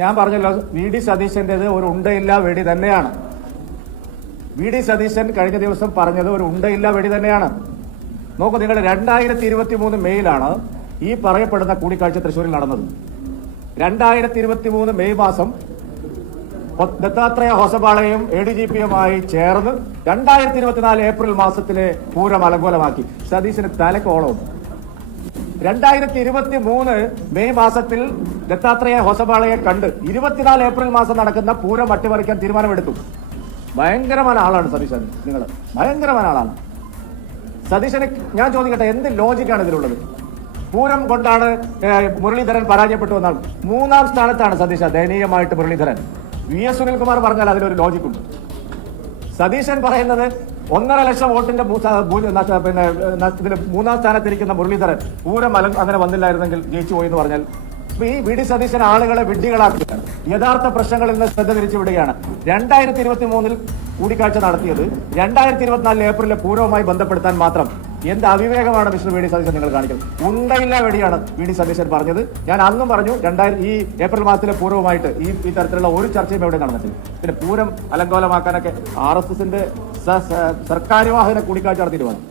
ഞാൻ പറഞ്ഞല്ലോ V D സതീശന്റേത് ഒരു ഉണ്ടയില്ല വെടി തന്നെയാണ്. വി ഡി സതീശൻ കഴിഞ്ഞ ദിവസം പറഞ്ഞത് ഒരു ഉണ്ടയില്ല വെടി തന്നെയാണ്. നോക്കൂ നിങ്ങൾ രണ്ടായിരത്തി ഇരുപത്തി മൂന്ന് മെയ്യിലാണ് ഈ പറയപ്പെടുന്ന കൂടിക്കാഴ്ച തൃശ്ശൂരിൽ നടന്നത്. രണ്ടായിരത്തി ഇരുപത്തി മൂന്ന് മെയ് മാസം ദത്താത്രേയ ഹോസപാളയും എ ഡി ജി പിയുമായി ചേർന്ന് രണ്ടായിരത്തി ഇരുപത്തിനാല് ഏപ്രിൽ മാസത്തിലെ പൂരം അലങ്കോലമാക്കി. സതീശന് തലക്കോളവും രണ്ടായിരത്തി ഇരുപത്തി മൂന്ന് മെയ് മാസത്തിൽ ദത്താത്രേയ ഹൊസബാളയെ കണ്ട് ഇരുപത്തിനാല് ഏപ്രിൽ മാസം നടക്കുന്ന പൂരം അട്ടിമറിക്കാൻ തീരുമാനമെടുത്തു. ഭയങ്കരമായ ആളാണ് സതീശൻ. നിങ്ങൾ ഭയങ്കരമായ ആളാണ്. സതീശന് ഞാൻ ചോദിക്കട്ടെ എന്ത് ലോജിക്കാണ് ഇതിലുള്ളത്? പൂരം കൊണ്ടാണ് മുരളീധരൻ പരാജയപ്പെട്ടു എന്നാണ്. മൂന്നാം സ്ഥാനത്താണ് സതീശ ദയനീയമായിട്ട് മുരളീധരൻ. വി എസ് സുനിൽകുമാർ പറഞ്ഞാൽ അതിലൊരു ലോജിക്കുണ്ട് സതീശൻ പറയുന്നത് ഒന്നര ലക്ഷം വോട്ടിന്റെ പിന്നെ ഇതിൽ മൂന്നാം സ്ഥാനത്തിരിക്കുന്ന മുരളീധരൻ പൂരം അല അങ്ങനെ വന്നില്ലായിരുന്നെങ്കിൽ ജയിച്ചു പോയി എന്ന് പറഞ്ഞാൽ ഈ വി ഡി സതീശൻ ആളുകളെ വിഡ്ഢികളാക്കുകയാണ്. യഥാർത്ഥ പ്രശ്നങ്ങളിൽ നിന്ന് ശ്രദ്ധ തിരിച്ചു വിടുകയാണ്. രണ്ടായിരത്തി ഇരുപത്തി മൂന്നിൽ കൂടിക്കാഴ്ച നടത്തിയത് രണ്ടായിരത്തി ഇരുപത്തിനാലിൽ ഏപ്രിലെ പൂരവുമായി ബന്ധപ്പെടുത്താൻ മാത്രം എന്ത് അവിവേകമാണ് മിസ്റ്റർ വി ഡി സതീശൻ നിങ്ങൾ കാണിക്കുന്നത്? ഉണ്ടയില്ല വെടിയാണ് വി ഡി സതീശൻ പറഞ്ഞത്. ഞാൻ അന്നും പറഞ്ഞു രണ്ടായിരം ഈ ഏപ്രിൽ മാസത്തിലെ പൂർവമായിട്ട് ഈ ഈ തരത്തിലുള്ള ഒരു ചർച്ചയും എവിടെ നടന്നിട്ടില്ല. പിന്നെ പൂരം അലങ്കോലമാക്കാനൊക്കെ ആർ എസ് എസിന്റെ സർക്കാർ വാഹന കൂടിക്കാഴ്ച നടത്തിയിട്ട് വേണം